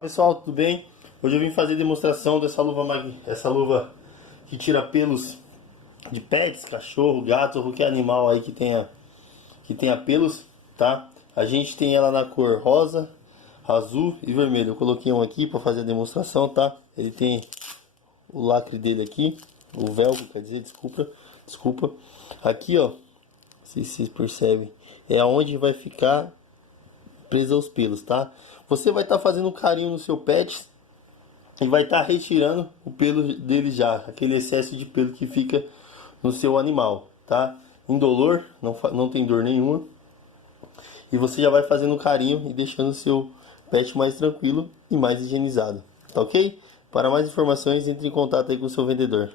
Pessoal, tudo bem? Hoje eu vim fazer demonstração dessa luva, essa luva que tira pelos de pets, cachorro, gato, qualquer animal aí que tenha pelos, tá? A gente tem ela na cor rosa, azul e vermelho. Eu coloquei um aqui para fazer a demonstração, tá? Ele tem o lacre dele aqui, o velcro, quer dizer, desculpa. Aqui, ó, se vocês percebem, é aonde vai ficar presa aos pelos, tá? Você vai estar fazendo um carinho no seu pet e vai estar retirando o pelo dele já, aquele excesso de pelo que fica no seu animal, tá? Indolor, não tem dor nenhuma. E você já vai fazendo um carinho e deixando o seu pet mais tranquilo e mais higienizado, tá ok? Para mais informações, entre em contato aí com o seu vendedor.